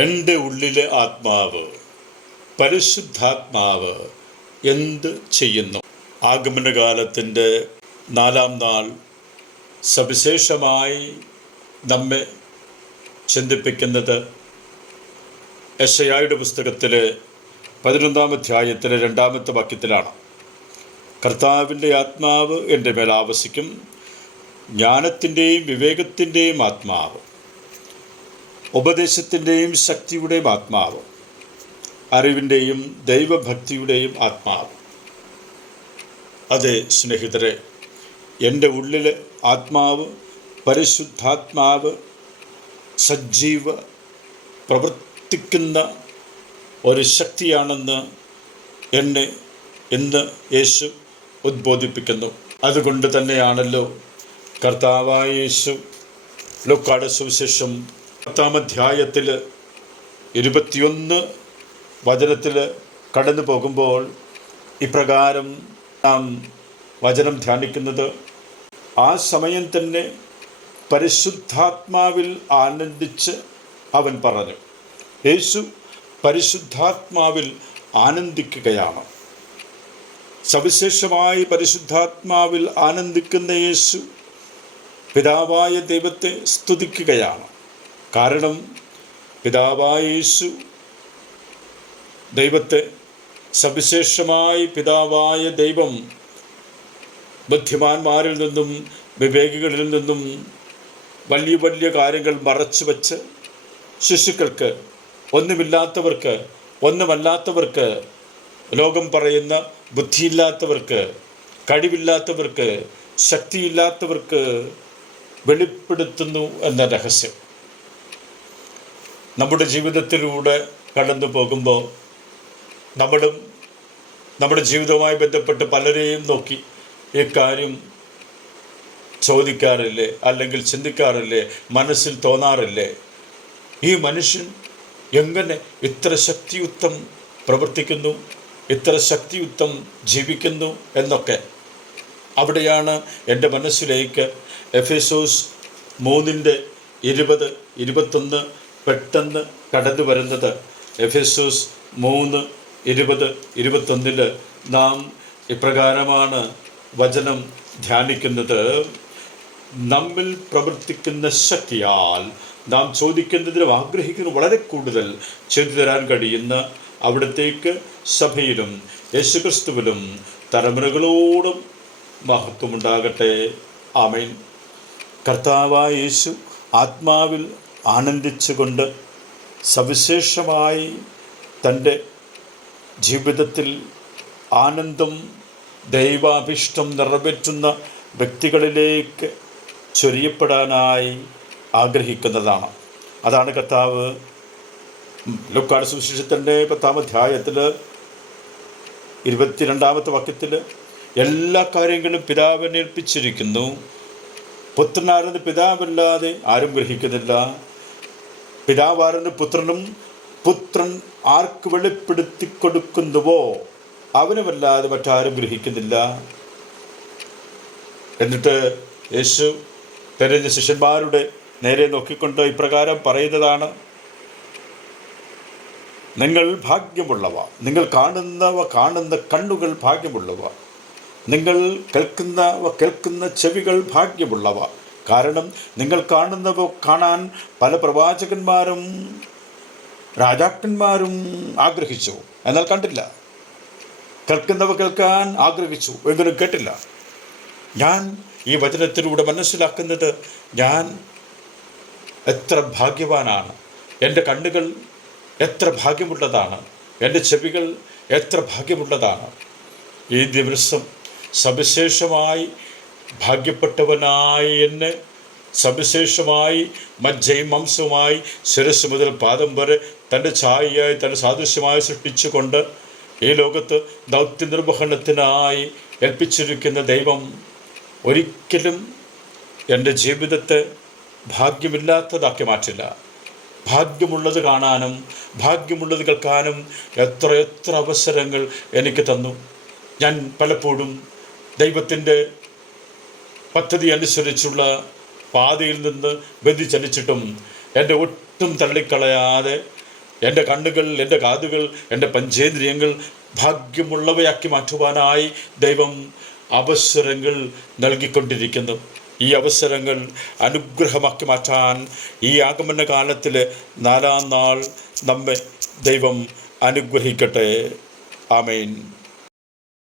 എൻ്റെ ഉള്ളിലെ ആത്മാവ്, പരിശുദ്ധാത്മാവ് എന്ത് ചെയ്യുന്നു? ആഗമനകാലത്തിൻ്റെ 4-ാം നാൾ സവിശേഷമായി നമ്മെ ചിന്തിപ്പിക്കുന്നത് യെശയ്യായുടെ പുസ്തകത്തിലെ 11-ാം അധ്യായത്തിലെ 2-ാമത്തെ വാക്യത്തിലാണ്. കർത്താവിൻ്റെ ആത്മാവ് എൻ്റെ മേൽ ആവസിക്കും, ജ്ഞാനത്തിൻ്റെയും വിവേകത്തിൻ്റെയും ആത്മാവ്, ഉപദേശത്തിൻ്റെയും ശക്തിയുടെയും ആത്മാവ്, അറിവിൻ്റെയും ദൈവഭക്തിയുടെയും ആത്മാവ്. അതെ സ്നേഹിതരെ, എൻ്റെ ഉള്ളിലെ ആത്മാവ്, പരിശുദ്ധാത്മാവ് സജീവ പ്രവർത്തിക്കുന്ന ഒരു ശക്തിയാണെന്ന് എന്നെ ഇന്ന് യേശു ഉദ്ബോധിപ്പിക്കുന്നു. അതുകൊണ്ട് തന്നെയാണല്ലോ കർത്താവായ യേശു ലൂക്കായുടെ സുവിശേഷം 10-ാം അധ്യായത്തിൽ 21 വചനത്തിൽ കടന്നു പോകുമ്പോൾ ഇപ്രകാരം നാം വചനം ധ്യാനിക്കുന്നത്: ആ സമയം തന്നെ പരിശുദ്ധാത്മാവിൽ ആനന്ദിച്ച് അവൻ പറഞ്ഞു. യേശു പരിശുദ്ധാത്മാവിൽ ആനന്ദിക്കുകയാണ്. സവിശേഷമായി പരിശുദ്ധാത്മാവിൽ ആനന്ദിക്കുന്ന യേശു പിതാവായ ദൈവത്തെ സ്തുതിക്കുകയാണ്. കാരണം പിതാവായ യേശു ദൈവത്തെ, സവിശേഷമായി പിതാവായ ദൈവം ബുദ്ധിമാന്മാരിൽ നിന്നും വിവേകികളിൽ നിന്നും വലിയ വലിയ കാര്യങ്ങൾ മറച്ചു വച്ച് ശിശുക്കൾക്ക്, ഒന്നുമില്ലാത്തവർക്ക്, ഒന്നുമല്ലാത്തവർക്ക്, ലോകം പറയുന്ന ബുദ്ധിയില്ലാത്തവർക്ക്, കഴിവില്ലാത്തവർക്ക്, ശക്തിയില്ലാത്തവർക്ക് വെളിപ്പെടുത്തുന്നു എന്ന രഹസ്യം. നമ്മുടെ ജീവിതത്തിലൂടെ കടന്നു പോകുമ്പോൾ നമ്മളും നമ്മുടെ ജീവിതവുമായി ബന്ധപ്പെട്ട് പലരെയും നോക്കി ഈ കാര്യം ചോദിക്കാറില്ലേ? അല്ലെങ്കിൽ ചിന്തിക്കാറില്ലേ? മനസ്സിൽ തോന്നാറില്ലേ? ഈ മനുഷ്യൻ എങ്ങനെ ഇത്ര ശക്തിയുക്തം പ്രവർത്തിക്കുന്നു, ഇത്ര ശക്തിയുക്തം ജീവിക്കുന്നു എന്നൊക്കെ. അവിടെയാണ് എൻ്റെ മനസ്സിലേക്ക് എഫേസോസ് 3:20-21 പെട്ടെന്ന് കടന്നു വരുന്നത്. എഫേസോസ് 3:20-21 നാം ഇപ്രകാരമാണ് വചനം ധ്യാനിക്കുന്നത്: നമ്മിൽ പ്രവർത്തിക്കുന്ന ശക്തിയാൽ നാം ചോദിക്കുന്നതിനും ആഗ്രഹിക്കുന്നതിനും വളരെ കൂടുതൽ ചെയ്തു തരാൻ കഴിയുന്ന അവിടത്തേക്ക് സഭയിലും യേശുക്രിസ്തുവിലും തലമുറകളോടും മഹത്വമുണ്ടാകട്ടെ. ആമേൻ. കർത്താവായ യേശു ആത്മാവിൽ ആനന്ദിച്ചുകൊണ്ട് സവിശേഷമായി തൻ്റെ ജീവിതത്തിൽ ആനന്ദം, ദൈവാഭിഷ്ടം നിറവേറ്റുന്ന വ്യക്തികളിലേക്ക് ചൊരിയപ്പെടാനായി ആഗ്രഹിക്കുന്നതാണ്. അതാണ് കർത്താവ് ലൂക്കായുടെ സുവിശേഷത്തിൻ്റെ 10-ാം അധ്യായത്തിൽ 22-ാമത്തെ വാക്യത്തിൽ എല്ലാ കാര്യങ്ങളും പിതാവിനെ ഏൽപ്പിച്ചിരിക്കുന്നു, പുത്രനാരെന്ന് പിതാവല്ലാതെ ആരും ഗ്രഹിക്കുന്നില്ല, പിതാവാരെന്ന് പുത്രനും പുത്രൻ ആർക്ക് വെളിപ്പെടുത്തി കൊടുക്കുന്നുവോ അവനുമല്ലാതെ മറ്റാരും ഗ്രഹിക്കുന്നില്ല. എന്നിട്ട് യേശു തെരഞ്ഞ ശിഷ്യന്മാരുടെ നേരെ നോക്കിക്കൊണ്ട് ഇപ്രകാരം പറയുന്നതാണ്: നിങ്ങൾ ഭാഗ്യമുള്ളവ, നിങ്ങൾ കാണുന്ന കണ്ണുകൾ ഭാഗ്യമുള്ളവ, നിങ്ങൾ കേൾക്കുന്ന ചെവികൾ ഭാഗ്യമുള്ളവ. കാരണം നിങ്ങൾ കാണുന്നവ കാണാൻ പല പ്രവാചകന്മാരും രാജാക്കന്മാരും ആഗ്രഹിച്ചു, എന്നാൽ കണ്ടില്ല. കേൾക്കുന്നവ കേൾക്കാൻ ആഗ്രഹിച്ചു, എങ്കിലും കേട്ടില്ല. ഞാൻ ഈ വചനത്തിലൂടെ മനസ്സിലാക്കുന്നത്, ഞാൻ എത്ര ഭാഗ്യവാനാണ്, എൻ്റെ കണ്ണുകൾ എത്ര ഭാഗ്യമുള്ളതാണ്, എൻ്റെ ചെവികൾ എത്ര ഭാഗ്യമുള്ളതാണ്. ഈ ദിവസം സവിശേഷമായി ഭാഗ്യപ്പെട്ടവനായി എന്നെ സവിശേഷമായി മജ്ജയും മാംസവുമായി ശിരസ് മുതൽ പാദം വരെ തൻ്റെ ഛായയായി, തൻ്റെ സാദൃശ്യമായി സൃഷ്ടിച്ചുകൊണ്ട് ഈ ലോകത്ത് ദൗത്യ നിർവഹണത്തിനായി ഏൽപ്പിച്ചിരിക്കുന്ന ദൈവം ഒരിക്കലും എൻ്റെ ജീവിതത്തെ ഭാഗ്യമില്ലാത്തതാക്കി മാറ്റില്ല. ഭാഗ്യമുള്ളത് കാണാനും ഭാഗ്യമുള്ളത് കേൾക്കാനും എത്ര അവസരങ്ങൾ എനിക്ക് തന്നു. ഞാൻ പലപ്പോഴും ദൈവത്തിൻ്റെ പദ്ധതി അനുസരിച്ചുള്ള പാതയിൽ നിന്ന് വ്യതിചലിച്ചിട്ടും എൻ്റെ ഒട്ടും തള്ളിക്കളയാതെ എൻ്റെ കണ്ണുകൾ, എൻ്റെ കാതുകൾ, എൻ്റെ പഞ്ചേന്ദ്രിയങ്ങൾ ഭാഗ്യമുള്ളവയാക്കി മാറ്റുവാനായി ദൈവം അവസരങ്ങൾ നൽകിക്കൊണ്ടിരിക്കുന്നു. ഈ അവസരങ്ങൾ അനുഗ്രഹമാക്കി മാറ്റാൻ ഈ ആഗമന കാലത്തിൽ 4-ാം നാൾ നമ്മെ ദൈവം അനുഗ്രഹിക്കട്ടെ. ആമേൻ.